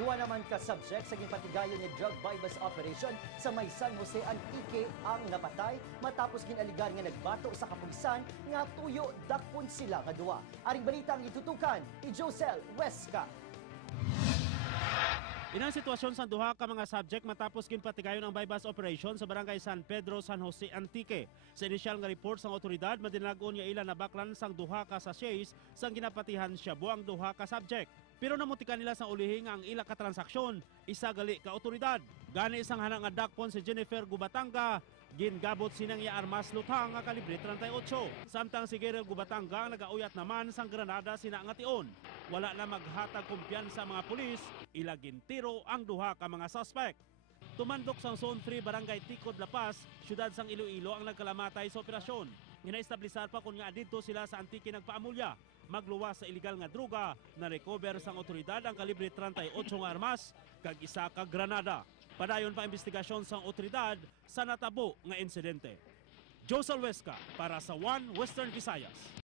Duwa naman ka subject sa gipatigayon ni drug bypass operation sa may San Jose Antique ang napatay matapos ginaligar nga nagbato sa kapulisan nga tuyo dakpon sila nga duwa. Aring balita ang itutukan ni Josel Huesca. Inang sitwasyon sa duha ka mga subject matapos ginpatigayon ang bypass operation sa barangay San Pedro, San Jose Antique. Sa inisyal nga report sa otoridad, madinagon nga ila nabaklan sang duha ka sachets sang ginapatihan siya buang duha ka subject. Pero namutikan nila sa ulihi nga ang ila ka transaksyon, isa gali ka otoridad. Gani isang hanang nga dakpon si Jennifer Gubatanga, gingabot sinang iya armas luthang nga kalibre 38. Samtang si Gerald Gubatanga nagauyat naman sang granada sina nga tion. Wala na maghatag kumpiyansa mga pulis, ilagin tiro ang duha ka mga suspect. Tumandok sang Zone 3 Barangay Ticod, La Paz, syudad sang Iloilo ang nagkalamatay sa operasyon. Ginaestablisar pa kung nga adito sila sa Antique nagpaamulya. Magluwas sa iligal nga droga, na-recover sang otoridad ang kalibre 38 nga armas, kag isa ka granada. Padayon pa investigasyon sang otoridad sa natabo nga insidente. Josel Huesca para sa One Western Visayas.